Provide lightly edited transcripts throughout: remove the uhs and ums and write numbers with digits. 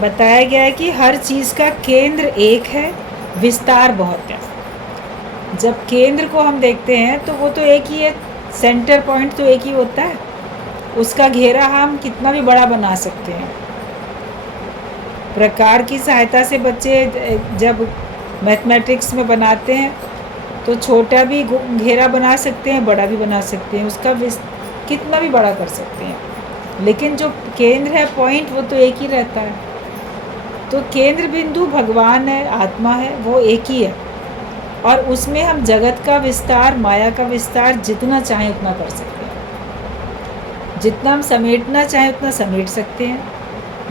बताया गया है कि हर चीज़ का केंद्र एक है, विस्तार बहुत है। जब केंद्र को हम देखते हैं तो वो तो एक ही है, सेंटर पॉइंट तो एक ही होता है। उसका घेरा हम कितना भी बड़ा बना सकते हैं। प्रकार की सहायता से बच्चे जब मैथमेटिक्स में बनाते हैं तो छोटा भी घेरा बना सकते हैं, बड़ा भी बना सकते हैं, उसका कितना भी बड़ा कर सकते हैं, लेकिन जो केंद्र है, पॉइंट, वो तो एक ही रहता है। तो केंद्र बिंदु भगवान है, आत्मा है, वो एक ही है, और उसमें हम जगत का विस्तार, माया का विस्तार जितना चाहें उतना कर सकते हैं। जितना हम समेटना चाहें उतना समेट सकते हैं,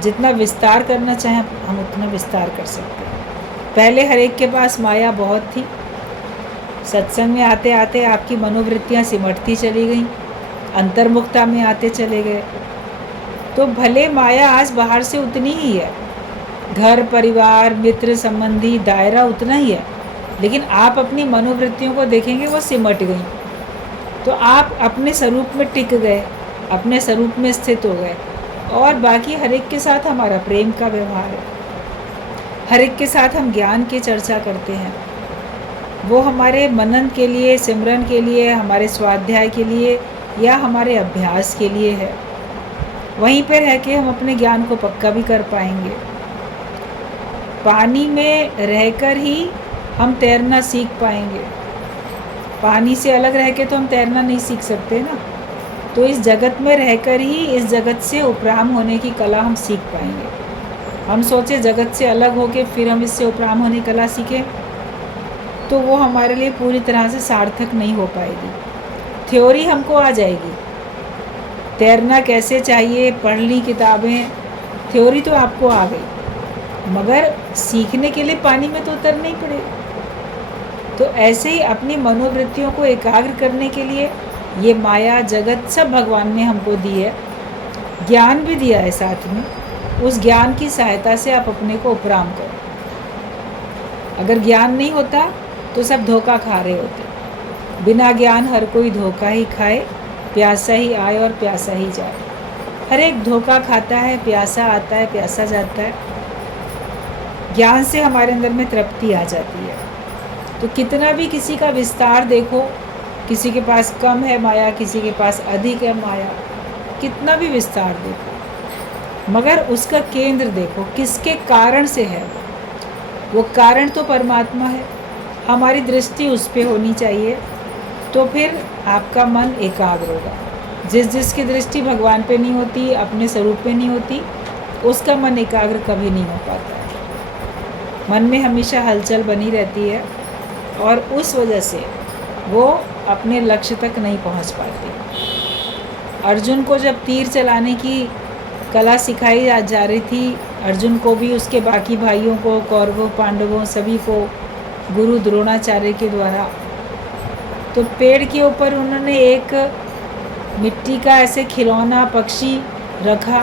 जितना विस्तार करना चाहें हम उतना विस्तार कर सकते हैं। पहले हर एक के पास माया बहुत थी। सत्संग में आते आते आपकी मनोवृत्तियाँ सिमटती चली गईं, अंतर्मुखता में आते चले गए। तो भले माया आज बाहर से उतनी ही है, घर परिवार मित्र संबंधी दायरा उतना ही है, लेकिन आप अपनी मनोवृत्तियों को देखेंगे वो सिमट गई। तो आप अपने स्वरूप में टिक गए, अपने स्वरूप में स्थित हो गए, और बाकी हर एक के साथ हमारा प्रेम का व्यवहार है। हर एक के साथ हम ज्ञान की चर्चा करते हैं, वो हमारे मनन के लिए, सिमरन के लिए, हमारे स्वाध्याय के लिए या हमारे अभ्यास के लिए है। वहीं पर रह के हम अपने ज्ञान को पक्का भी कर पाएंगे। पानी में रहकर ही हम तैरना सीख पाएंगे। पानी से अलग रह के तो हम तैरना नहीं सीख सकते ना। तो इस जगत में रहकर ही इस जगत से उपराम होने की कला हम सीख पाएंगे। हम सोचे जगत से अलग होके फिर हम इससे उपराम होने की कला सीखें, तो वो हमारे लिए पूरी तरह से सार्थक नहीं हो पाएगी। थ्योरी हमको आ जाएगी, तैरना कैसे चाहिए, पढ़ ली किताबें, थ्योरी तो आपको आ गई, मगर सीखने के लिए पानी में तो उतरना ही पड़ेगा। तो ऐसे ही अपनी मनोवृत्तियों को एकाग्र करने के लिए ये माया जगत सब भगवान ने हमको दी है, ज्ञान भी दिया है साथ में। उस ज्ञान की सहायता से आप अपने को उपराम करो। अगर ज्ञान नहीं होता तो सब धोखा खा रहे होते। बिना ज्ञान हर कोई धोखा ही खाए, प्यासा ही आए और प्यासा ही जाए। हर एक धोखा खाता है, प्यासा आता है, प्यासा जाता है। ज्ञान से हमारे अंदर में तृप्ति आ जाती है। तो कितना भी किसी का विस्तार देखो, किसी के पास कम है माया, किसी के पास अधिक है माया, कितना भी विस्तार देखो, मगर उसका केंद्र देखो, किसके कारण से है। वो कारण तो परमात्मा है, हमारी दृष्टि उस पे होनी चाहिए, तो फिर आपका मन एकाग्र होगा। जिसकी दृष्टि भगवान पे नहीं होती, अपने स्वरूप पे नहीं होती, उसका मन एकाग्र कभी नहीं हो पाता है। मन में हमेशा हलचल बनी रहती है, और उस वजह से वो अपने लक्ष्य तक नहीं पहुंच पाते। अर्जुन को जब तीर चलाने की कला सिखाई जा रही थी, अर्जुन को भी, उसके बाकी भाइयों को, कौरवों पांडवों सभी को, गुरु द्रोणाचार्य के द्वारा, तो पेड़ के ऊपर उन्होंने एक मिट्टी का ऐसे खिलौना पक्षी रखा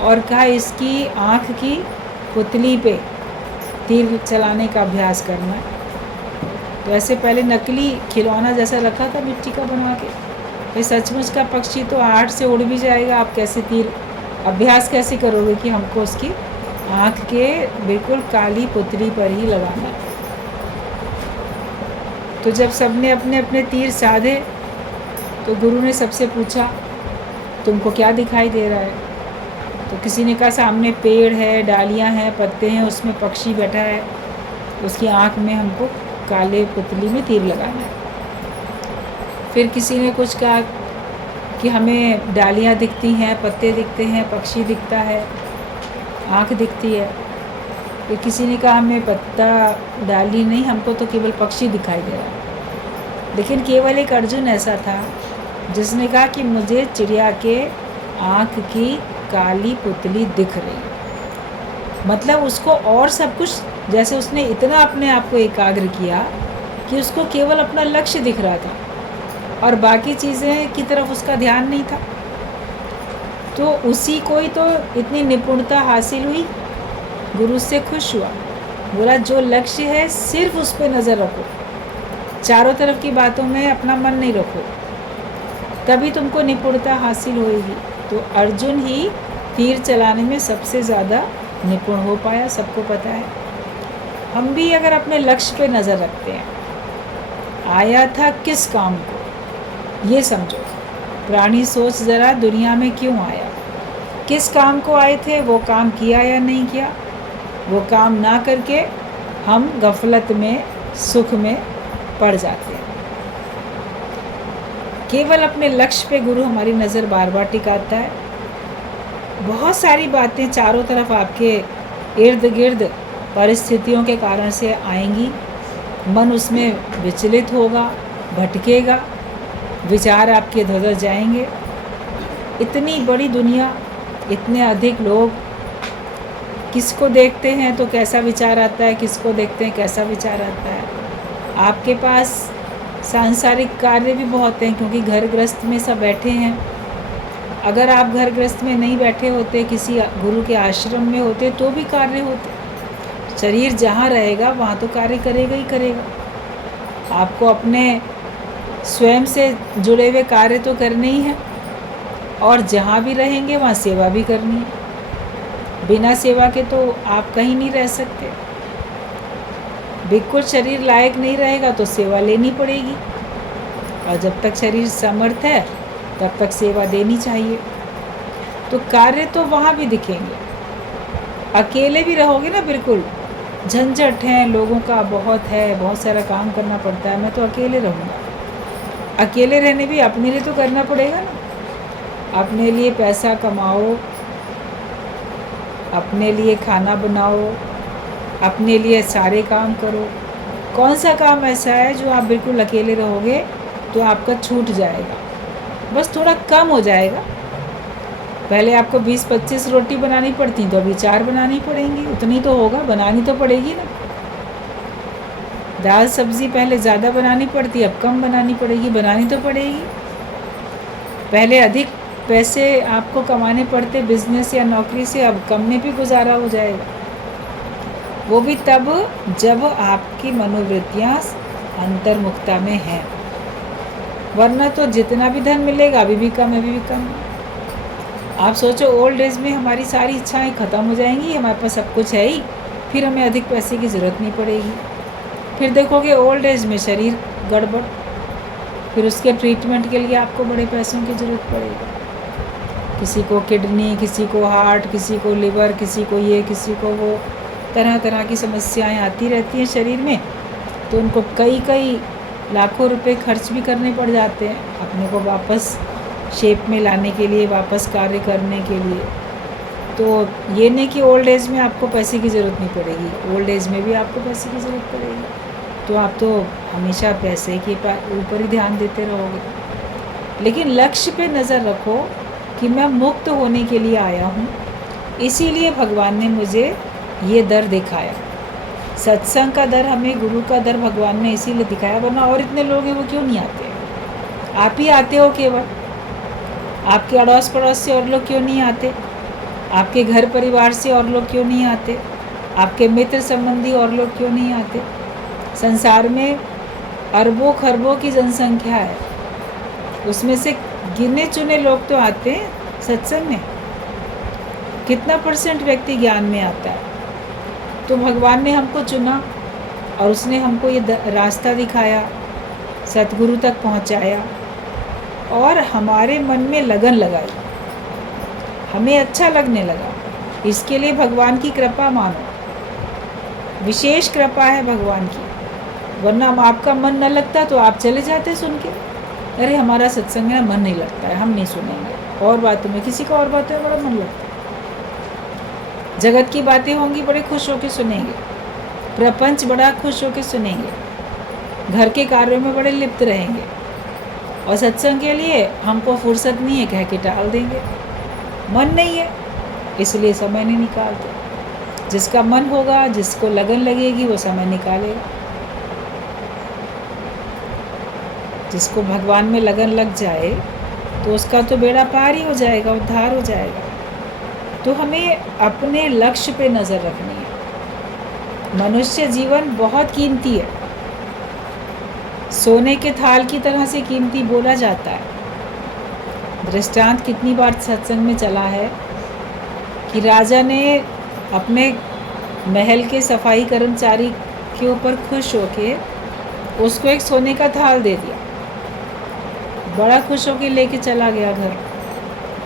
और कहा इसकी आँख की पुतली पे तीर चलाने का अभ्यास करना। तो ऐसे पहले नकली खिलौना जैसा रखा था मिट्टी का बना के, भाई सचमुच का पक्षी तो आहट से उड़ भी जाएगा, आप कैसे तीर अभ्यास कैसे करोगे कि हमको उसकी आँख के बिल्कुल काली पुतली पर ही लगाना है। तो जब सबने अपने अपने तीर साधे तो गुरु ने सबसे पूछा तुमको क्या दिखाई दे रहा है। तो किसी ने कहा सामने पेड़ है, डालियाँ हैं, पत्ते हैं, उसमें पक्षी बैठा है, उसकी आँख में हमको काले पुतली में तीर लगाना है। फिर किसी ने कुछ कहा कि हमें डालियाँ दिखती हैं, पत्ते दिखते हैं, पक्षी दिखता है, आँख दिखती है। फिर किसी ने कहा हमें पत्ता डाली नहीं, हमको तो केवल पक्षी दिखाई दे रहा है। लेकिन केवल एक अर्जुन ऐसा था जिसने कहा कि मुझे चिड़िया के आँख की काली पुतली दिख रही है। मतलब उसको और सब कुछ, जैसे उसने इतना अपने आप को एकाग्र किया कि उसको केवल अपना लक्ष्य दिख रहा था और बाकी चीज़ें की तरफ उसका ध्यान नहीं था। तो उसी को ही तो इतनी निपुणता हासिल हुई। गुरु से खुश हुआ, बोला जो लक्ष्य है सिर्फ उस पर नज़र रखो, चारों तरफ की बातों में अपना मन नहीं रखो, तभी तुमको निपुणता हासिल होएगी। तो अर्जुन ही तीर चलाने में सबसे ज़्यादा निपुण हो पाया, सबको पता है। हम भी अगर अपने लक्ष्य पे नज़र रखते हैं, आया था किस काम को, ये समझो। प्राणी सोच ज़रा, दुनिया में क्यों आया, किस काम को आए थे, वो काम किया या नहीं किया। वो काम ना करके हम गफलत में, सुख में पड़ जाते हैं। केवल अपने लक्ष्य पे गुरु हमारी नज़र बार बार टिकाता है। बहुत सारी बातें चारों तरफ आपके इर्द गिर्द परिस्थितियों के कारण से आएंगी, मन उसमें विचलित होगा, भटकेगा, विचार आपके इधर जाएंगे। इतनी बड़ी दुनिया, इतने अधिक लोग, किसको देखते हैं तो कैसा विचार आता है, किसको देखते हैं कैसा विचार आता है। आपके पास सांसारिक कार्य भी बहुत हैं, क्योंकि घर गृहस्थ में सब बैठे हैं। अगर आप घर गृहस्थ में नहीं बैठे होते, किसी गुरु के आश्रम में होते, तो भी कार्य होते। शरीर जहाँ रहेगा वहाँ तो कार्य करेगा ही करेगा। आपको अपने स्वयं से जुड़े हुए कार्य तो करने ही हैं, और जहाँ भी रहेंगे वहाँ सेवा भी करनी है। बिना सेवा के तो आप कहीं नहीं रह सकते। बिल्कुल शरीर लायक नहीं रहेगा तो सेवा लेनी पड़ेगी, और जब तक शरीर समर्थ है तब तक सेवा देनी चाहिए। तो कार्य तो वहाँ भी दिखेंगे। अकेले भी रहोगे ना, बिल्कुल झंझट है, लोगों का बहुत है, बहुत सारा काम करना पड़ता है, मैं तो अकेले रहूँगा। अकेले रहने भी अपने लिए तो करना पड़ेगा ना। अपने लिए पैसा कमाओ, अपने लिए खाना बनाओ, अपने लिए सारे काम करो। कौन सा काम ऐसा है जो आप बिल्कुल अकेले रहोगे तो आपका छूट जाएगा, बस थोड़ा कम हो जाएगा। पहले आपको 20-25 रोटी बनानी पड़ती, तो अभी 4 बनानी पड़ेंगी। उतनी तो होगा, बनानी तो पड़ेगी ना। दाल सब्ज़ी पहले ज़्यादा बनानी पड़ती, अब कम बनानी पड़ेगी, बनानी तो पड़ेगी। पहले अधिक पैसे आपको कमाने पड़ते बिजनेस या नौकरी से, अब कम में भी गुजारा हो जाएगा। वो भी तब जब आपकी मनोवृत्तियाँ अंतर्मुखता में हैं, वरना तो जितना भी धन मिलेगा अभी भी कम है, अभी भी कम। आप सोचो, ओल्ड एज में हमारी सारी इच्छाएं ख़त्म हो जाएंगी, हमारे पास सब कुछ है ही, फिर हमें अधिक पैसे की ज़रूरत नहीं पड़ेगी। फिर देखोगे ओल्ड एज में शरीर गड़बड़, फिर उसके ट्रीटमेंट के लिए आपको बड़े पैसों की ज़रूरत पड़ेगी। किसी को किडनी, किसी को हार्ट, किसी को लिवर, किसी को ये, किसी को वो, तरह तरह की समस्याएं आती रहती हैं शरीर में। तो उनको कई लाखों रुपए खर्च भी करने पड़ जाते हैं अपने को वापस शेप में लाने के लिए, वापस कार्य करने के लिए। तो ये नहीं कि ओल्ड एज में आपको पैसे की ज़रूरत नहीं पड़ेगी, ओल्ड एज में भी आपको पैसे की ज़रूरत पड़ेगी। तो आप तो हमेशा पैसे के ऊपर ही ध्यान देते रहोगे। लेकिन लक्ष्य पे नज़र रखो कि मैं मुक्त होने के लिए आया हूँ, इसीलिए भगवान ने मुझे ये दर दिखाया। सत्संग का दर, हमें गुरु का दर भगवान ने इसीलिए दिखाया, वरना और इतने लोग हैं वो क्यों नहीं आते। आप ही आते हो केवल, आपके अड़ोस पड़ोस से और लोग क्यों नहीं आते, आपके घर परिवार से और लोग क्यों नहीं आते, आपके मित्र संबंधी और लोग क्यों नहीं आते। संसार में अरबों खरबों की जनसंख्या है, उसमें से गिने चुने लोग तो आते हैं सत्संग में। कितना % व्यक्ति ज्ञान में आता है। तो भगवान ने हमको चुना और उसने हमको ये रास्ता दिखाया, सतगुरु तक पहुंचाया, और हमारे मन में लगन लगाई, हमें अच्छा लगने लगा। इसके लिए भगवान की कृपा मानो, विशेष कृपा है भगवान की। वरना आपका मन न लगता तो आप चले जाते सुन के, अरे हमारा सत्संग में मन नहीं लगता है, हम नहीं सुनेंगे। और बातों में, किसी का और बातों में बड़ा मन लगता है, जगत की बातें होंगी बड़े खुश होकर सुनेंगे, प्रपंच बड़ा खुश होकर सुनेंगे, घर के कार्यों में बड़े लिप्त रहेंगे, और सत्संग के लिए हमको फुर्सत नहीं है कह के टाल देंगे। मन नहीं है इसलिए समय नहीं निकालते। जिसका मन होगा, जिसको लगन लगेगी, वो समय निकालेगा। जिसको भगवान में लगन लग जाए तो उसका तो बेड़ा पार ही हो जाएगा, उद्धार हो जाएगा। तो हमें अपने लक्ष्य पे नज़र रखनी है। मनुष्य जीवन बहुत कीमती है, सोने के थाल की तरह से कीमती बोला जाता है। दृष्टांत कितनी बार सत्संग में चला है कि राजा ने अपने महल के सफाई कर्मचारी के ऊपर खुश होके उसको एक सोने का थाल दे दिया। बड़ा खुश होके लेके चला गया घर,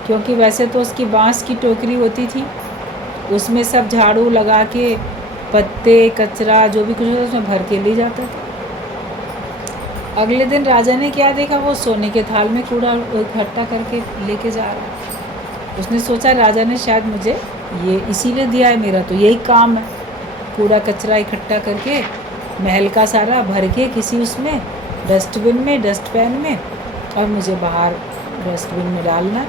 क्योंकि वैसे तो उसकी बांस की टोकरी होती थी, उसमें सब झाड़ू लगा के पत्ते कचरा जो भी कुछ होता उसमें भर के ले जाता था। अगले दिन राजा ने क्या देखा, वो सोने के थाल में कूड़ा इकट्ठा करके लेके जा रहा है। उसने सोचा राजा ने शायद मुझे ये इसीलिए दिया है, मेरा तो यही काम है, कूड़ा कचरा इकट्ठा करके महल का सारा भर के किसी उसमें डस्टबिन में डस्टपैन में और मुझे बाहर डस्टबिन में डालना।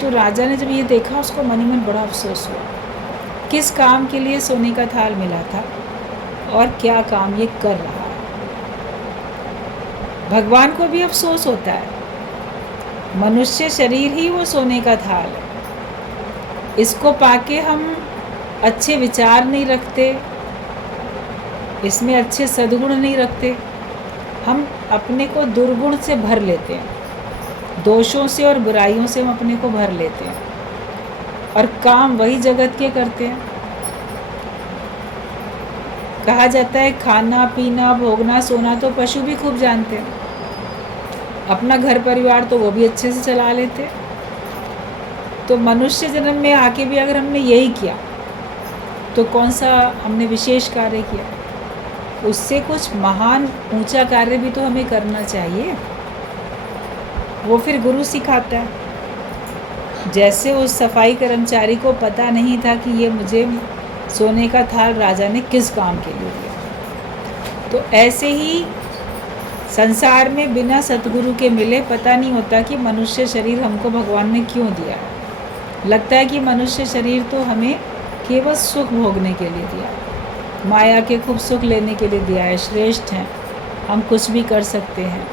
तो राजा ने जब ये देखा उसको मन ही मन बड़ा अफसोस हुआ, किस काम के लिए सोने का थाल मिला था और क्या काम ये कर रहा है। भगवान को भी अफसोस होता है, मनुष्य शरीर ही वो सोने का थाल है। इसको पाके हम अच्छे विचार नहीं रखते, इसमें अच्छे सद्गुण नहीं रखते, हम अपने को दुर्गुण से भर लेते हैं, दोषों से और बुराइयों से हम अपने को भर लेते हैं और काम वही जगत के करते हैं। कहा जाता है खाना पीना भोगना सोना तो पशु भी खूब जानते हैं, अपना घर परिवार तो वो भी अच्छे से चला लेते। तो मनुष्य जन्म में आके भी अगर हमने यही किया तो कौन सा हमने विशेष कार्य किया, उससे कुछ महान ऊंचा कार्य भी तो हमें करना चाहिए। वो फिर गुरु सिखाता है। जैसे उस सफाई कर्मचारी को पता नहीं था कि ये मुझे सोने का थाल राजा ने किस काम के लिए दिया, तो ऐसे ही संसार में बिना सतगुरु के मिले पता नहीं होता कि मनुष्य शरीर हमको भगवान ने क्यों दिया है। लगता है कि मनुष्य शरीर तो हमें केवल सुख भोगने के लिए दिया, माया के खूब सुख लेने के लिए दिया है, श्रेष्ठ हैं, हम कुछ भी कर सकते हैं।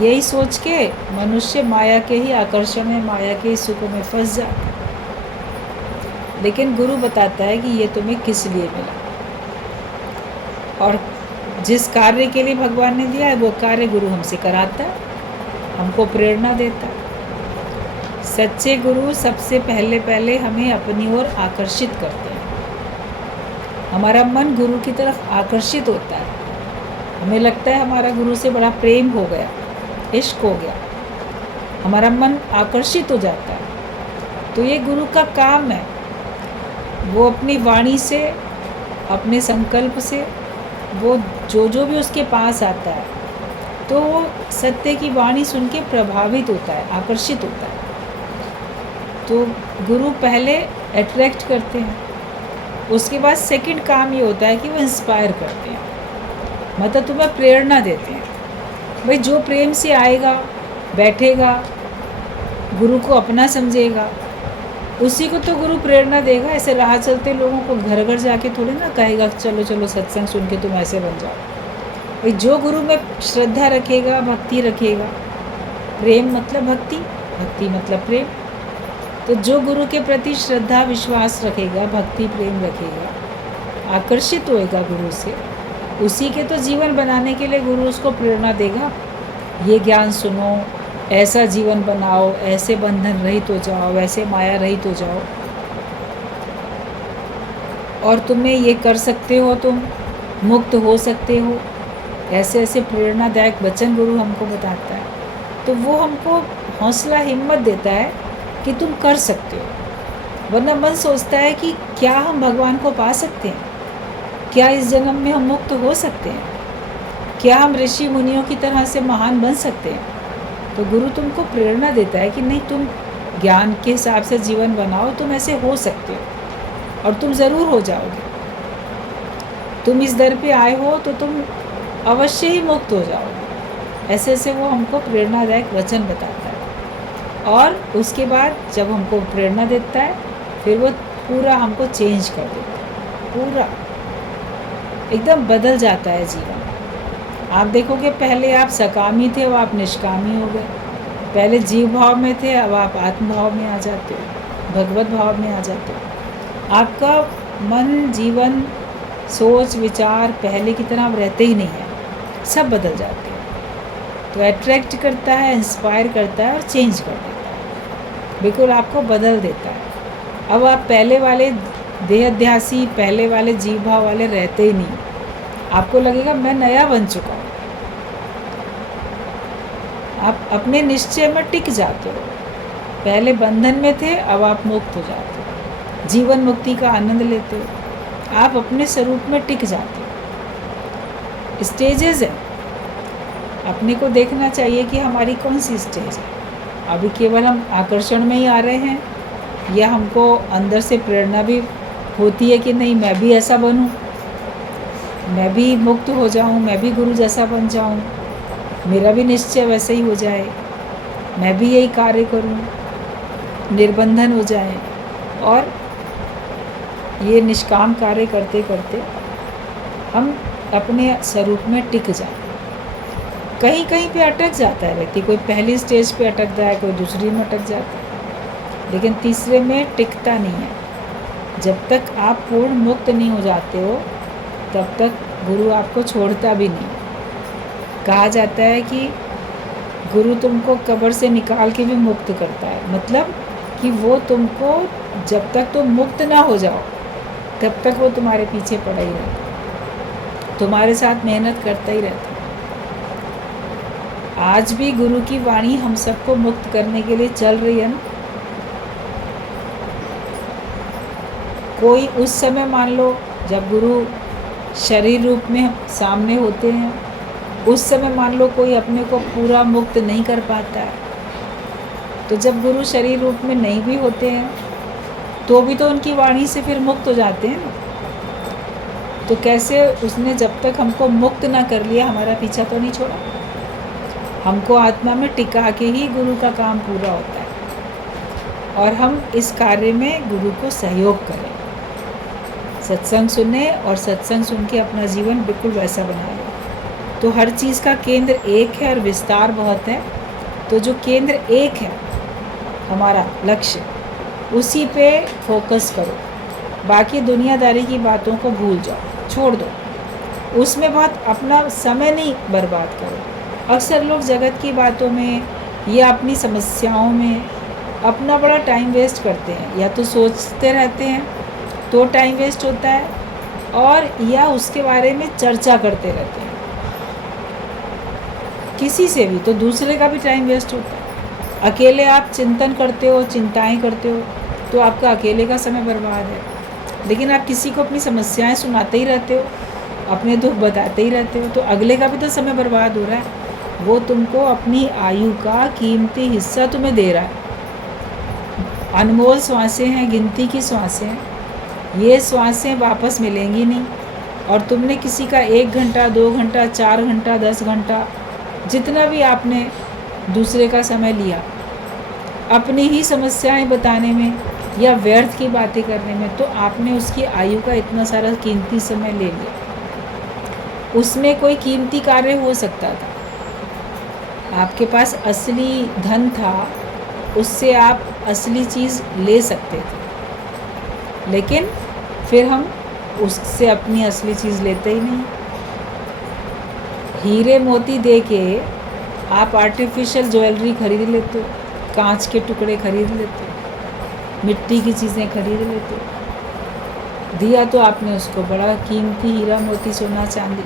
यही सोच के मनुष्य माया के ही आकर्षण में माया के ही सुखों में फंस जाता है। लेकिन गुरु बताता है कि ये तुम्हें किस लिए मिला और जिस कार्य के लिए भगवान ने दिया है वो कार्य गुरु हमसे कराता है, हमको प्रेरणा देता है। सच्चे गुरु सबसे पहले हमें अपनी ओर आकर्षित करते हैं। हमारा मन गुरु की तरफ आकर्षित होता है, हमें लगता है हमारा गुरु से बड़ा प्रेम हो गया, इश्क हो गया, हमारा मन आकर्षित हो जाता है। तो ये गुरु का काम है, वो अपनी वाणी से अपने संकल्प से वो जो भी उसके पास आता है तो वो सत्य की वाणी सुन के प्रभावित होता है, आकर्षित होता है। तो गुरु पहले अट्रैक्ट करते हैं, उसके बाद सेकंड काम ये होता है कि वो इंस्पायर करते हैं, मतलब तुम्हें प्रेरणा देते हैं। भाई जो प्रेम से आएगा बैठेगा गुरु को अपना समझेगा उसी को तो गुरु प्रेरणा देगा। ऐसे राह चलते लोगों को घर घर जाके थोड़े ना कहेगा चलो चलो सत्संग सुन के तुम ऐसे बन जाओ। भाई जो गुरु में श्रद्धा रखेगा, भक्ति रखेगा, प्रेम मतलब भक्ति, भक्ति मतलब प्रेम, तो जो गुरु के प्रति श्रद्धा विश्वास रखेगा, भक्ति प्रेम रखेगा, आकर्षित होएगा गुरु से, उसी के तो जीवन बनाने के लिए गुरु उसको प्रेरणा देगा। ये ज्ञान सुनो, ऐसा जीवन बनाओ, ऐसे बंधन रहित हो जाओ, ऐसे माया रहित हो जाओ और तुम्हें ये कर सकते हो, तुम मुक्त हो सकते हो। ऐसे ऐसे प्रेरणादायक वचन गुरु हमको बताता है, तो वो हमको हौसला हिम्मत देता है कि तुम कर सकते हो। वरना मन सोचता है कि क्या हम भगवान को पा सकते हैं, क्या इस जन्म में हम मुक्त हो सकते हैं, क्या हम ऋषि मुनियों की तरह से महान बन सकते हैं। तो गुरु तुमको प्रेरणा देता है कि नहीं, तुम ज्ञान के हिसाब से जीवन बनाओ, तुम ऐसे हो सकते हो और तुम ज़रूर हो जाओगे। तुम इस दर पे आए हो तो तुम अवश्य ही मुक्त हो जाओगे। ऐसे ऐसे वो हमको प्रेरणादायक वचन बताता है और उसके बाद जब हमको प्रेरणा देता है फिर वो पूरा हमको चेंज कर देता है, पूरा एकदम बदल जाता है जीवन। आप देखोगे पहले आप सकामी थे, अब आप निष्कामी हो गए। पहले जीव भाव में थे, अब आप आत्म भाव में आ जाते हो, भगवत भाव में आ जाते हो। आपका मन जीवन सोच विचार पहले की तरह अब रहते ही नहीं है, सब बदल जाते हैं। तो अट्रैक्ट करता है, इंस्पायर करता है और चेंज कर देता है, बिल्कुल आपको बदल देता है। अब आप पहले वाले देहाध्यासी, पहले वाले जीव भाव वाले रहते ही नहीं। आपको लगेगा मैं नया बन चुका हूँ। आप अपने निश्चय में टिक जाते हो। पहले बंधन में थे, अब आप मुक्त हो जाते हो, जीवन मुक्ति का आनंद लेते हो, आप अपने स्वरूप में टिक जाते हो। स्टेजेस है, अपने को देखना चाहिए कि हमारी कौन सी स्टेज है। अभी केवल हम आकर्षण में ही आ रहे हैं, या हमको अंदर से प्रेरणा भी होती है कि नहीं मैं भी ऐसा बनूं, मैं भी मुक्त हो जाऊं, मैं भी गुरु जैसा बन जाऊं, मेरा भी निश्चय वैसे ही हो जाए, मैं भी यही कार्य करूं, निर्बंधन हो जाए और ये निष्काम कार्य करते करते हम अपने स्वरूप में टिक जाएं। कहीं कहीं पे अटक जाता है व्यक्ति, कोई पहली स्टेज पे अटकता है, कोई दूसरी में अटक जाता है, लेकिन तीसरे में टिकता नहीं है। जब तक आप पूर्ण मुक्त नहीं हो जाते हो तब तक गुरु आपको छोड़ता भी नहीं। कहा जाता है कि गुरु तुमको कब्र से निकाल के भी मुक्त करता है, मतलब कि वो तुमको जब तक तुम मुक्त ना हो जाओ तब तक वो तुम्हारे पीछे पड़ा ही रहता, तुम्हारे साथ मेहनत करता ही रहता। आज भी गुरु की वाणी हम सबको मुक्त करने के लिए चल रही है ना। कोई उस समय मान लो जब गुरु शरीर रूप में सामने होते हैं, उस समय मान लो कोई अपने को पूरा मुक्त नहीं कर पाता है, तो जब गुरु शरीर रूप में नहीं भी होते हैं तो भी तो उनकी वाणी से फिर मुक्त हो जाते हैं ना। तो कैसे उसने जब तक हमको मुक्त ना कर लिया हमारा पीछा तो नहीं छोड़ा। हमको आत्मा में टिका के ही गुरु का काम पूरा होता है, और हम इस कार्य में गुरु को सहयोग करें, सत्संग सुने और सत्संग सुन के अपना जीवन बिल्कुल वैसा बनाए। तो हर चीज़ का केंद्र एक है और विस्तार बहुत है। तो जो केंद्र एक है हमारा लक्ष्य, उसी पे फोकस करो, बाकी दुनियादारी की बातों को भूल जाओ, छोड़ दो, उसमें बहुत अपना समय नहीं बर्बाद करो। अक्सर लोग जगत की बातों में या अपनी समस्याओं में अपना बड़ा टाइम वेस्ट करते हैं, या तो सोचते रहते हैं तो टाइम वेस्ट होता है, और या उसके बारे में चर्चा करते रहते हैं किसी से भी, तो दूसरे का भी टाइम वेस्ट होता है। अकेले आप चिंतन करते हो, चिंताएं करते हो, तो आपका अकेले का समय बर्बाद है। लेकिन आप किसी को अपनी समस्याएं सुनाते ही रहते हो, अपने दुख बताते ही रहते हो, तो अगले का भी तो समय बर्बाद हो रहा है। वो तुमको अपनी आयु का कीमती हिस्सा तुम्हें दे रहा है। अनमोल श्वासें हैं, गिनती की श्वासें हैं, ये श्वासें वापस मिलेंगी नहीं। और तुमने किसी का 1 घंटा, 2 घंटा, 4 घंटा, 10 घंटा, जितना भी आपने दूसरे का समय लिया अपनी ही समस्याएं बताने में या व्यर्थ की बातें करने में, तो आपने उसकी आयु का इतना सारा कीमती समय ले लिया। उसमें कोई कीमती कार्य हो सकता था, आपके पास असली धन था, उससे आप असली चीज़ ले सकते थे, लेकिन फिर हम उससे अपनी असली चीज़ लेते ही नहीं। हीरे मोती दे के आप आर्टिफिशियल ज्वेलरी खरीद लेते हो, कांच के टुकड़े खरीद लेते हो, मिट्टी की चीज़ें खरीद लेते हो। दिया तो आपने उसको बड़ा कीमती हीरा मोती सोना चांदी,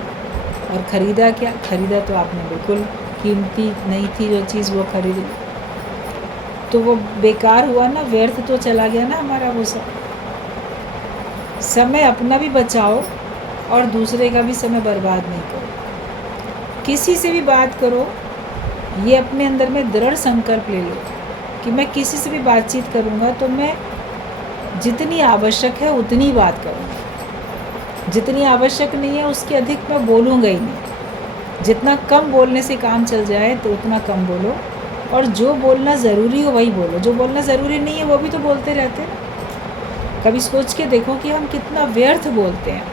और ख़रीदा क्या? ख़रीदा तो आपने बिल्कुल कीमती नहीं थी जो चीज़, वो खरीद ली, तो वो बेकार हुआ ना, व्यर्थ तो चला गया ना हमारा वो सब। समय अपना भी बचाओ और दूसरे का भी समय बर्बाद नहीं करो। किसी से भी बात करो, ये अपने अंदर में दृढ़ संकल्प ले लो कि मैं किसी से भी बातचीत करूँगा तो मैं जितनी आवश्यक है उतनी बात करूँगा, जितनी आवश्यक नहीं है उसके अधिक मैं बोलूँगा ही नहीं। जितना कम बोलने से काम चल जाए तो उतना कम बोलो, और जो बोलना ज़रूरी हो वही बोलो, जो बोलना ज़रूरी नहीं है वो भी तो बोलते रहते हैं। कभी सोच के देखो कि हम कितना व्यर्थ बोलते हैं,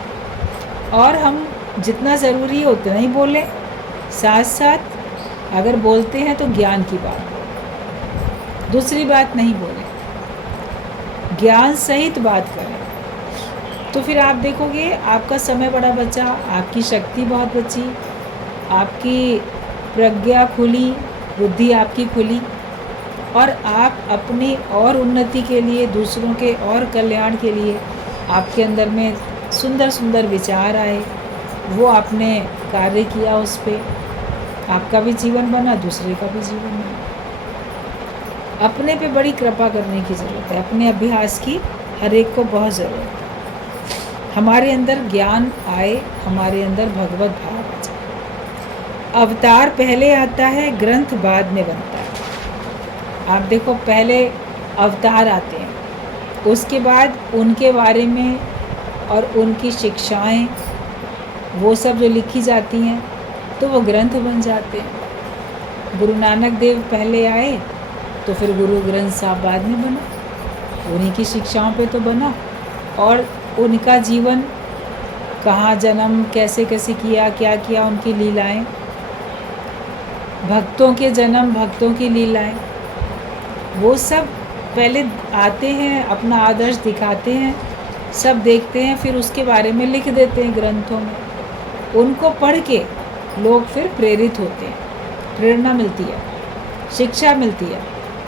और हम जितना ज़रूरी है उतना ही बोलें। साथ साथ अगर बोलते हैं तो ज्ञान की बात, दूसरी बात नहीं बोलें, ज्ञान सहित बात करें। तो फिर आप देखोगे आपका समय बड़ा बचा, आपकी शक्ति बहुत बची, आपकी प्रज्ञा खुली, बुद्धि आपकी खुली, और आप अपनी और उन्नति के लिए, दूसरों के और कल्याण के लिए आपके अंदर में सुंदर सुंदर विचार आए, वो आपने कार्य किया, उस पर आपका भी जीवन बना, दूसरे का भी जीवन बना। अपने पे बड़ी कृपा करने की ज़रूरत है, अपने अभ्यास की हर एक को बहुत ज़रूरत है। हमारे अंदर ज्ञान आए, हमारे अंदर भगवत भाव आ जाए। अवतार पहले आता है, ग्रंथ बाद में बनता है। आप देखो, पहले अवतार आते हैं, उसके बाद उनके बारे में और उनकी शिक्षाएं, वो सब जो लिखी जाती हैं तो वो ग्रंथ बन जाते हैं। गुरु नानक देव पहले आए तो फिर गुरु ग्रंथ साहब बाद में बना, उन्हीं की शिक्षाओं पे तो बना। और उनका जीवन, कहाँ जन्म, कैसे कैसे किया, क्या किया, उनकी लीलाएं, भक्तों के जन्म, भक्तों की लीलाएं, वो सब पहले आते हैं, अपना आदर्श दिखाते हैं, सब देखते हैं, फिर उसके बारे में लिख देते हैं ग्रंथों में। उनको पढ़ के लोग फिर प्रेरित होते हैं, प्रेरणा मिलती है, शिक्षा मिलती है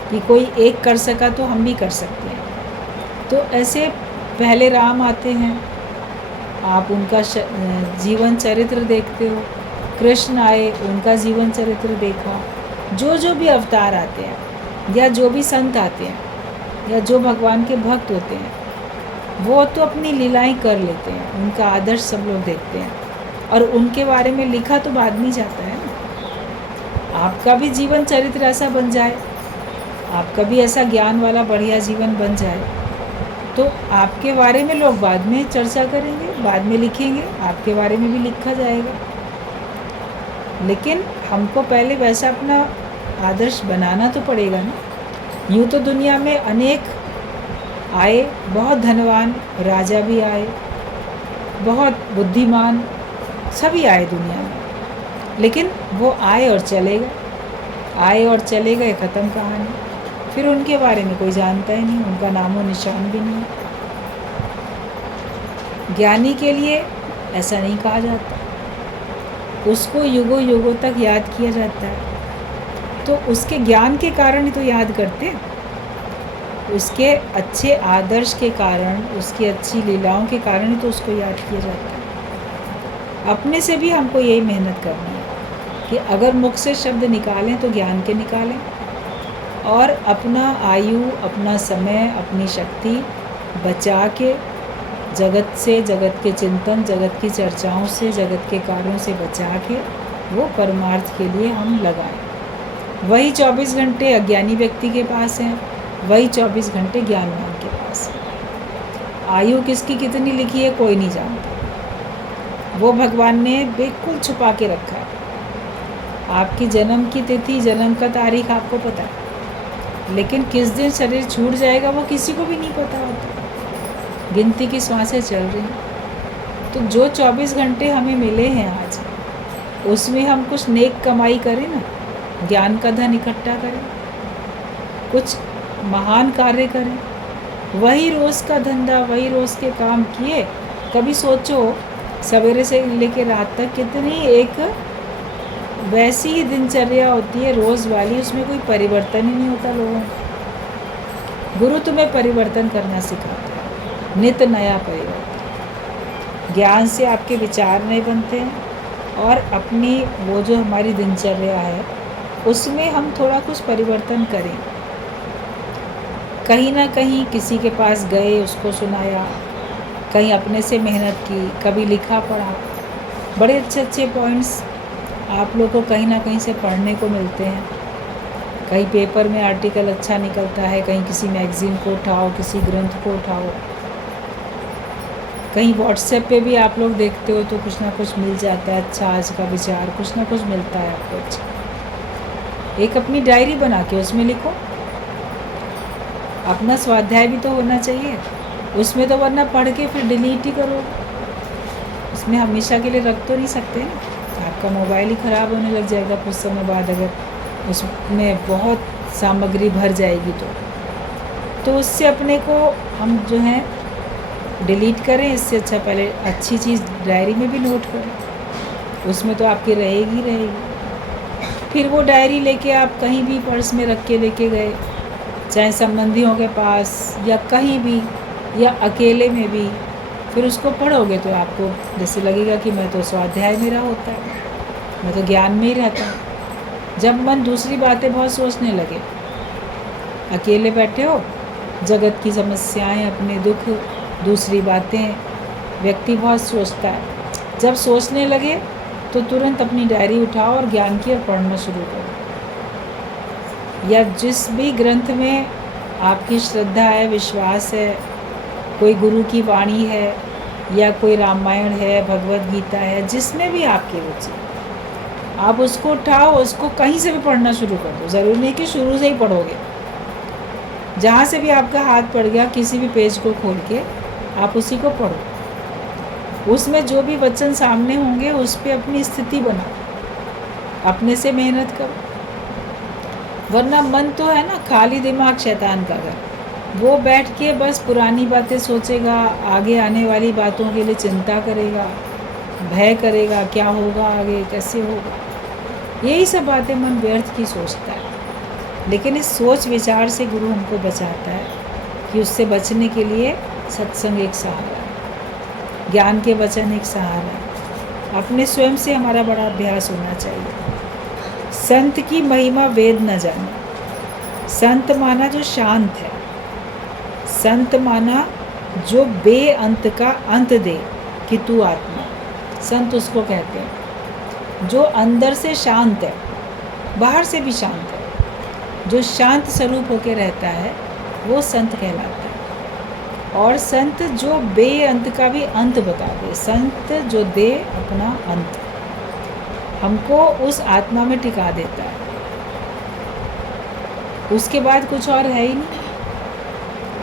कि कोई एक कर सका तो हम भी कर सकते हैं। तो ऐसे पहले राम आते हैं, आप उनका जीवन चरित्र देखते हो। कृष्ण आए, उनका जीवन चरित्र देखा। जो भी अवतार आते हैं, या जो भी संत आते हैं, या जो भगवान के भक्त होते हैं, वो तो अपनी लीलाएं कर लेते हैं, उनका आदर्श सब लोग देखते हैं, और उनके बारे में लिखा तो बाद में जाता है ना। आपका भी जीवन चरित्र ऐसा बन जाए, आपका भी ऐसा ज्ञान वाला बढ़िया जीवन बन जाए, तो आपके बारे में लोग बाद में चर्चा करेंगे, बाद में लिखेंगे, आपके बारे में भी लिखा जाएगा। लेकिन हमको पहले वैसा अपना आदर्श बनाना तो पड़ेगा ना। यूँ तो दुनिया में अनेक आए, बहुत धनवान राजा भी आए, बहुत बुद्धिमान सभी आए दुनिया में, लेकिन वो आए और चले गए, आए और चले गए, ख़त्म कहानी। फिर उनके बारे में कोई जानता ही नहीं, उनका नामो निशान भी नहीं। ज्ञानी के लिए ऐसा नहीं कहा जाता, उसको युगों युगों तक याद किया जाता है। तो उसके ज्ञान के कारण ही तो याद करते हैं, उसके अच्छे आदर्श के कारण, उसकी अच्छी लीलाओं के कारण ही तो उसको याद किया जाता है। अपने से भी हमको यही मेहनत करनी है कि अगर मुख से शब्द निकालें तो ज्ञान के निकालें, और अपना आयु, अपना समय, अपनी शक्ति बचा के जगत से, जगत के चिंतन, जगत की चर्चाओं से, जगत के कार्यों से बचा के वो परमार्थ के लिए हम लगाएं। वही 24 घंटे अज्ञानी व्यक्ति के पास हैं, वही 24 घंटे ज्ञानवान के पास है। आयु किसकी कितनी लिखी है कोई नहीं जानता, वो भगवान ने बिल्कुल छुपा के रखा है। आपकी जन्म की तिथि, जन्म का तारीख आपको पता है, लेकिन किस दिन शरीर छूट जाएगा वो किसी को भी नहीं पता होता। गिनती की सांसें चल रही हैं। तो जो 24 घंटे हमें मिले हैं आज, उसमें हम कुछ नेक कमाई करें ना, ज्ञान का धन इकट्ठा करें, कुछ महान कार्य करें। वही रोज़ का धंधा, वही रोज़ के काम किए। कभी सोचो, सवेरे से लेकर रात तक कितनी एक वैसी ही दिनचर्या होती है रोज़ वाली, उसमें कोई परिवर्तन ही नहीं होता लोगों को। गुरु तुम्हें परिवर्तन करना सिखाता है, नित नया परिवर्तन। ज्ञान से आपके विचार नहीं बनते हैं, और अपनी वो जो हमारी दिनचर्या है उसमें हम थोड़ा कुछ परिवर्तन करें। कहीं ना कहीं किसी के पास गए, उसको सुनाया, कहीं अपने से मेहनत की, कभी लिखा पढ़ा। बड़े अच्छे अच्छे पॉइंट्स आप लोगों को कहीं ना कहीं से पढ़ने को मिलते हैं। कहीं पेपर में आर्टिकल अच्छा निकलता है, कहीं किसी मैगज़ीन को उठाओ, किसी ग्रंथ को उठाओ, कहीं व्हाट्सएप पे भी आप लोग देखते हो तो कुछ ना कुछ मिल जाता है अच्छा, आज का विचार कुछ ना कुछ मिलता है आपको अच्छा। एक अपनी डायरी बना के उसमें लिखो। अपना स्वाध्याय भी तो होना चाहिए उसमें, तो वरना पढ़ के फिर डिलीट ही करो। उसमें हमेशा के लिए रख तो नहीं सकते ना, आपका मोबाइल ही ख़राब होने लग जाएगा कुछ समय बाद, अगर उसमें बहुत सामग्री भर जाएगी तो उससे अपने को हम जो है डिलीट करें। इससे अच्छा पहले अच्छी चीज़ डायरी में भी नोट करें, उसमें तो आपकी रहेगी रहेगी। फिर वो डायरी लेके आप कहीं भी पर्स में रख के लेके गए, चाहे संबंधियों के पास या कहीं भी या अकेले में भी। फिर उसको पढ़ोगे तो आपको जैसे लगेगा कि मैं तो स्वाध्याय मेरा होता है, मैं तो ज्ञान में ही रहता हूँ। जब मन दूसरी बातें बहुत सोचने लगे, अकेले बैठे हो, जगत की समस्याएं, अपने दुख, दूसरी बातें, व्यक्ति बहुत सोचता है। जब सोचने लगे तो तुरंत अपनी डायरी उठाओ और ज्ञान की ओर पढ़ना शुरू करो। या जिस भी ग्रंथ में आपकी श्रद्धा है, विश्वास है, कोई गुरु की वाणी है या कोई रामायण है, भगवत गीता है, जिसमें भी आपकी रुचि, आप उसको उठाओ, उसको कहीं से भी पढ़ना शुरू कर दो। ज़रूरी नहीं कि शुरू से ही पढ़ोगे, जहाँ से भी आपका हाथ पड़ गया किसी भी पेज को खोल के आप उसी को पढ़ो। उसमें जो भी वचन सामने होंगे उस पर अपनी स्थिति बनाओ, अपने से मेहनत करो। वरना मन तो है ना, खाली दिमाग शैतान का घर, वो बैठ के बस पुरानी बातें सोचेगा, आगे आने वाली बातों के लिए चिंता करेगा, भय करेगा, क्या होगा आगे, कैसे होगा, यही सब बातें मन व्यर्थ की सोचता है। लेकिन इस सोच विचार से गुरु हमको बचाता है कि उससे बचने के लिए सत्संग एक सहारा है, ज्ञान के वचन एक सहारा है। अपने स्वयं से हमारा बड़ा अभ्यास होना चाहिए। संत की महिमा वेद न जाने। संत माना जो शांत है, संत माना जो बेअंत का अंत दे कि तू आत्मा। संत उसको कहते हैं जो अंदर से शांत है, बाहर से भी शांत है, जो शांत स्वरूप होकर रहता है वो संत कहलाता है। और संत जो बेअंत का भी अंत बता दे, संत जो दे अपना अंत, हमको उस आत्मा में टिका देता है। उसके बाद कुछ और है ही नहीं।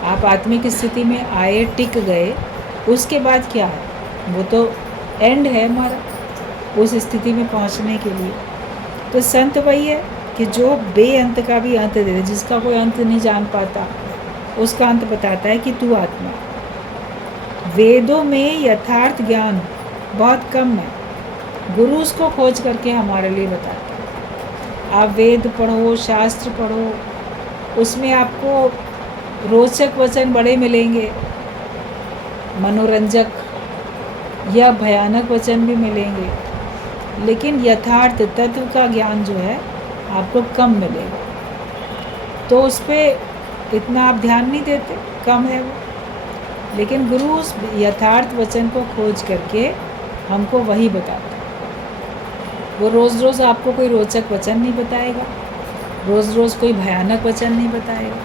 आप आत्मिक स्थिति में आए, टिक गए, उसके बाद क्या है? वो तो एंड है हमारा उस स्थिति में पहुंचने के लिए। तो संत वही है कि जो बेअंत का भी अंत दे दे, जिसका कोई अंत नहीं जान पाता, उसका अंत बताता है कि तू आत्मा। वेदों में यथार्थ ज्ञान बहुत कम है, गुरु उसको खोज करके हमारे लिए बताता है। आप वेद पढ़ो, शास्त्र पढ़ो, उसमें आपको रोचक वचन बड़े मिलेंगे, मनोरंजक या भयानक वचन भी मिलेंगे, लेकिन यथार्थ तत्व का ज्ञान जो है आपको कम मिलेगा। तो उस पर इतना आप ध्यान नहीं देते, कम है वो। लेकिन गुरु उस यथार्थ वचन को खोज करके हमको वही बताता है। वो रोज़ रोज़ आपको कोई रोचक वचन नहीं बताएगा, रोज़ रोज़ कोई भयानक वचन नहीं बताएगा,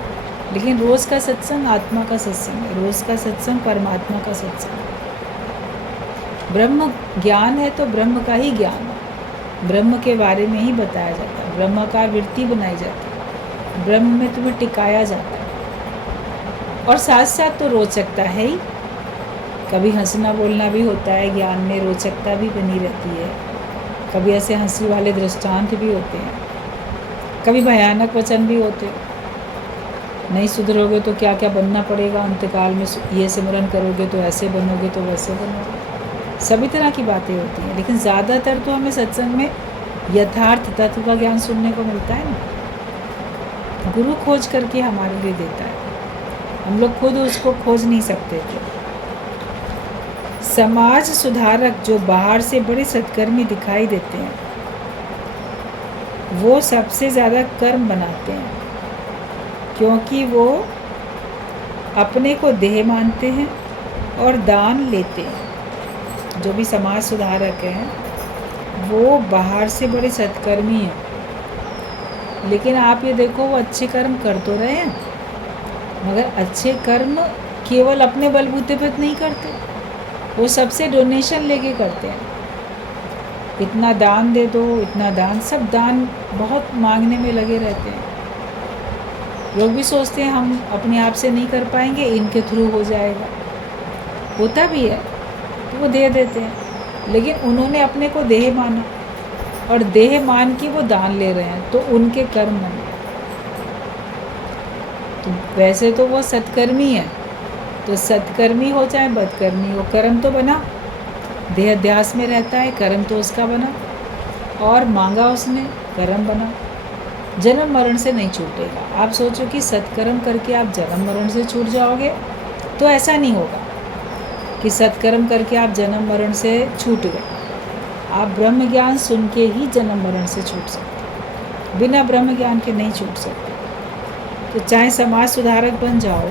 लेकिन रोज़ का सत्संग आत्मा का सत्संग है, रोज़ का सत्संग परमात्मा का सत्संग है। ब्रह्म ज्ञान है तो ब्रह्म का ही ज्ञान है, ब्रह्म के बारे में ही बताया जाता है, ब्रह्माकार वृत्ति बनाई जाती है, ब्रह्म में तुम्हें टिकाया जाता है। और साथ साथ तो रोचकता है ही, कभी हंसना बोलना भी होता है, ज्ञान में रोचकता भी बनी रहती है, कभी ऐसे हंसी वाले दृष्टांत भी होते हैं, कभी भयानक वचन भी होते हैं। नहीं सुधरोगे तो क्या क्या बनना पड़ेगा अंतकाल में, ये सिमरन करोगे तो ऐसे बनोगे, तो वैसे बनोगे, सभी तरह की बातें होती हैं। लेकिन ज़्यादातर तो हमें सत्संग में यथार्थ तत्व का ज्ञान सुनने को मिलता है ना, गुरु खोज करके हमारे लिए देता है, हम लोग खुद उसको खोज नहीं सकते थे। समाज सुधारक जो बाहर से बड़े सत्कर्मी दिखाई देते हैं, वो सबसे ज़्यादा कर्म बनाते हैं, क्योंकि वो अपने को देह मानते हैं और दान लेते हैं। जो भी समाज सुधारक हैं वो बाहर से बड़े सत्कर्मी हैं, लेकिन आप ये देखो वो अच्छे कर्म कर तो रहे हैं, मगर अच्छे कर्म केवल अपने बलबूते पे नहीं करते, वो सबसे डोनेशन लेके करते हैं। इतना दान दे दो, इतना दान, सब दान बहुत मांगने में लगे रहते हैं। लोग भी सोचते हैं हम अपने आप से नहीं कर पाएंगे, इनके थ्रू हो जाएगा, होता भी है तो वो दे देते हैं। लेकिन उन्होंने अपने को देह माना और देह मान के वो दान ले रहे हैं, तो उनके कर्म बन गए। तो वैसे तो वो सत्कर्मी है, तो सत्कर्मी हो चाहे बदकर्मी हो, कर्म तो बना, देह अध्यास में रहता है, कर्म तो उसका बना, और मांगा उसने, कर्म बना। जन्म मरण से नहीं छूटेगा। आप सोचो कि सत्कर्म करके आप जन्म मरण से छूट जाओगे, तो ऐसा नहीं होगा कि सत्कर्म करके आप जन्म मरण से छूट गए। आप ब्रह्म ज्ञान सुन के ही जन्म मरण से छूट सकते, बिना ब्रह्म ज्ञान के नहीं छूट सकते। तो चाहे समाज सुधारक बन जाओ,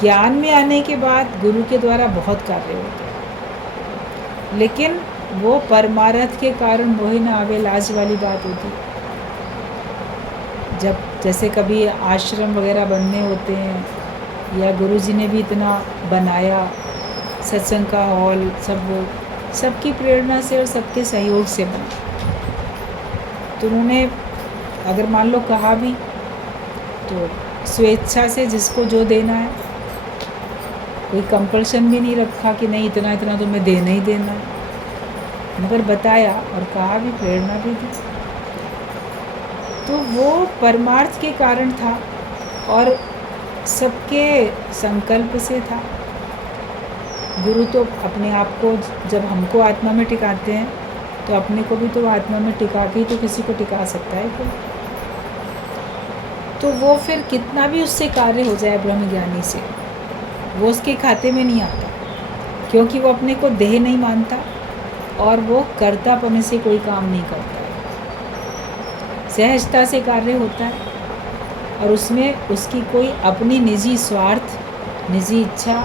ज्ञान में आने के बाद गुरु के द्वारा बहुत कार्य होते हैं, लेकिन वो परमार्थ के कारण मोहि न आवे लाज वाली बात होती है। जब जैसे कभी आश्रम वगैरह बनने होते हैं, या गुरुजी ने भी इतना बनाया, सत्संग का हॉल, सब वो सबकी प्रेरणा से और सबके सहयोग से बना। तो उन्होंने अगर मान लो कहा भी तो स्वेच्छा से जिसको जो देना है, कोई कंपल्शन भी नहीं रखा कि नहीं इतना इतना तुम्हें देना ही देना है, मगर बताया और कहा भी, प्रेरणा भी दी। तो वो परमार्थ के कारण था और सबके संकल्प से था। गुरु तो अपने आप को, जब हमको आत्मा में टिकाते हैं तो अपने को भी तो आत्मा में टिका के ही तो किसी को टिका सकता है कोई। तो वो फिर कितना भी उससे कार्य हो जाए ब्रह्मज्ञानी से, वो उसके खाते में नहीं आता, क्योंकि वो अपने को देह नहीं मानता और वो कर्तापने से कोई काम नहीं करता है। सहजता से कार्य होता है और उसमें उसकी कोई अपनी निजी स्वार्थ, निजी इच्छा,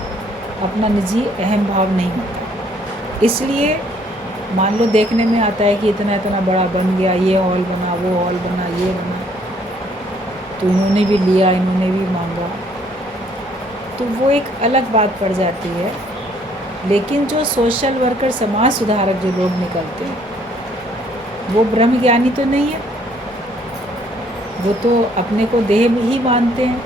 अपना निजी अहम भाव नहीं होता। इसलिए मान लो देखने में आता है कि इतना इतना बड़ा बन गया, ये हॉल बना, वो हॉल बना, ये बना, तो इन्होंने भी लिया, इन्होंने भी मांगा, तो वो एक अलग बात पड़ जाती है। लेकिन जो सोशल वर्कर, समाज सुधारक जो लोग निकलते हैं, वो ब्रह्मज्ञानी तो नहीं है, वो तो अपने को देह में ही मानते हैं।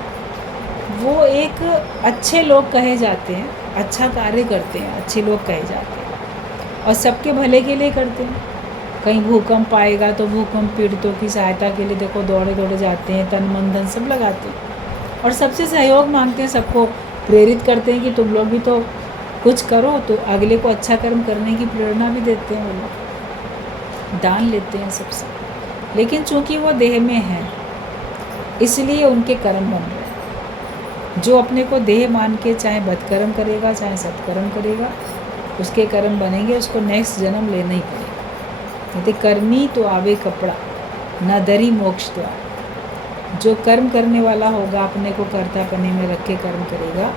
वो एक अच्छे लोग कहे जाते हैं, अच्छा कार्य करते हैं, अच्छे लोग कहे जाते हैं और सबके भले के लिए करते हैं। कहीं भूकंप आएगा तो भूकंप पीड़ितों की सहायता के लिए देखो दौड़े दौड़े जाते हैं, तन मन धन सब लगाते हैं और सबसे सहयोग मांगते हैं, सबको प्रेरित करते हैं कि तुम लोग भी तो कुछ करो। तो अगले को अच्छा कर्म करने की प्रेरणा भी देते हैं, वो लोग दान लेते हैं सबसे। लेकिन चूंकि वो देह में है, इसलिए उनके कर्म बन रहे। जो अपने को देह मान के चाहे बदकर्म करेगा चाहे सत्कर्म करेगा, उसके कर्म बनेंगे, उसको नेक्स्ट जन्म लेना ही पड़ेगा। कहते कर्मी तो आवे कपड़ा, न दरी मोक्ष द्वार। जो कर्म करने वाला होगा, अपने को कर्तापने में रख के कर्म करेगा,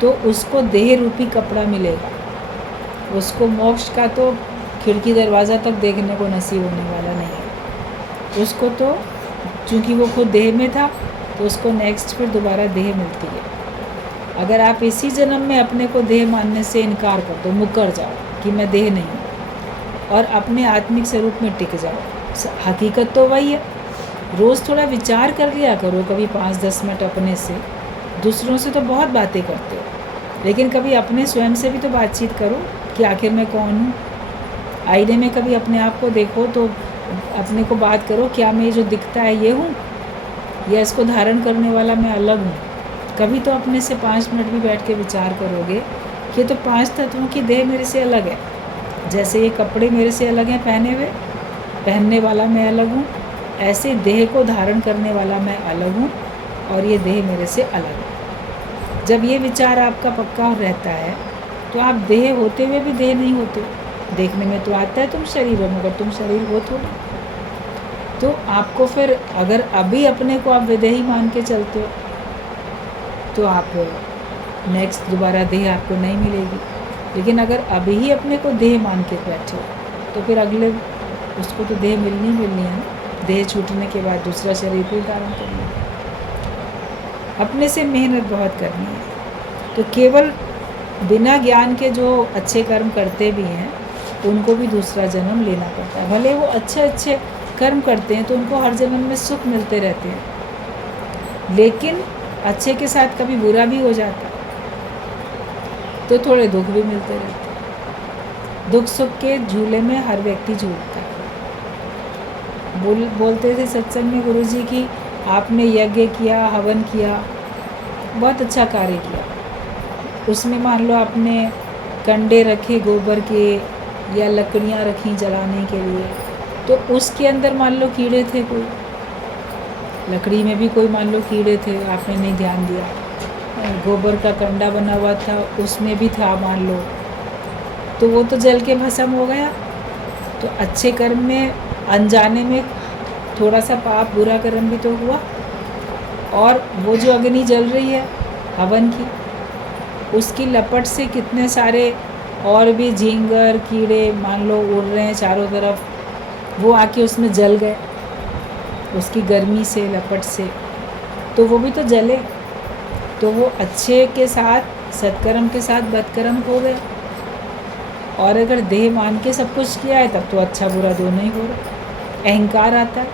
तो उसको देह रूपी कपड़ा मिलेगा। उसको मोक्ष का तो खिड़की दरवाज़ा तक देखने को नसीब होने वाला नहीं है। उसको तो चूँकि वो खुद देह में था, तो उसको नेक्स्ट फिर दोबारा देह मिलती है। अगर आप इसी जन्म में अपने को देह मानने से इनकार कर दो, मुकर जाओ कि मैं देह नहीं हूँ, और अपने आत्मिक स्वरूप में टिक जाओ, हकीकत तो वही है। रोज़ थोड़ा विचार कर लिया करो, कभी 5-10 मिनट अपने से। दूसरों से तो बहुत बातें करते हो, लेकिन कभी अपने स्वयं से भी तो बातचीत करो कि आखिर मैं कौन हूँ। आईने में कभी अपने आप को देखो तो अपने को बात करो, क्या मैं जो दिखता है ये हूँ, या इसको धारण करने वाला मैं अलग हूँ। कभी तो अपने से 5 मिनट भी बैठ के विचार करोगे कि तो 5 तत्वों की देह मेरे से अलग है। जैसे ये कपड़े मेरे से अलग हैं पहने हुए, पहनने वाला मैं अलग हूँ, ऐसे देह को धारण करने वाला मैं अलग हूँ और ये देह मेरे से अलग है। जब ये विचार आपका पक्का रहता है तो आप देह होते हुए भी देह नहीं होते। देखने में तो आता है तुम शरीर हो, मगर तुम शरीर हो थोड़ा। तो आपको फिर अगर अभी अपने को आप विदेही मान के चलते हो, तो आप नेक्स्ट दोबारा देह आपको नहीं मिलेगी। लेकिन अगर अभी ही अपने को देह मान के बैठे हो, तो फिर अगले उसको तो देह मिलनी है ना। देह छूटने के बाद दूसरा शरीर फिर धारण करना है। अपने से मेहनत बहुत करनी है। तो केवल बिना ज्ञान के जो अच्छे कर्म करते भी हैं, उनको भी दूसरा जन्म लेना पड़ता है। भले वो अच्छे कर्म करते हैं तो उनको हर जन्म में सुख मिलते रहते हैं, लेकिन अच्छे के साथ कभी बुरा भी हो जाता है तो थोड़े दुख भी मिलते रहते हैं। दुख सुख के झूले में हर व्यक्ति झूलता है। बोलते थे सत्संग में गुरुजी की, आपने यज्ञ किया, हवन किया, बहुत अच्छा कार्य किया। उसमें मान लो आपने कंडे रखे गोबर के या लकड़ियाँ रखी जलाने के लिए, तो उसके अंदर मान लो कीड़े थे कोई, लकड़ी में भी कोई मान लो कीड़े थे, आपने नहीं ध्यान दिया। गोबर का कंडा बना हुआ था, उसमें भी था मान लो, तो वो तो जल के भस्म हो गया। तो अच्छे कर्म में अनजाने में थोड़ा सा पाप बुरा कर्म भी तो हुआ। और वो जो अग्नि जल रही है हवन की, उसकी लपट से कितने सारे और भी झींगर कीड़े मान लो उड़ रहे हैं चारों तरफ, वो आके उसमें जल गए उसकी गर्मी से, लपट से, तो वो भी तो जले। तो वो अच्छे के साथ, सत्कर्म के साथ बदकर्म हो गए। और अगर देह मान के सब कुछ किया है तब तो अच्छा बुरा दोनों ही हो रहा। अहंकार आता है,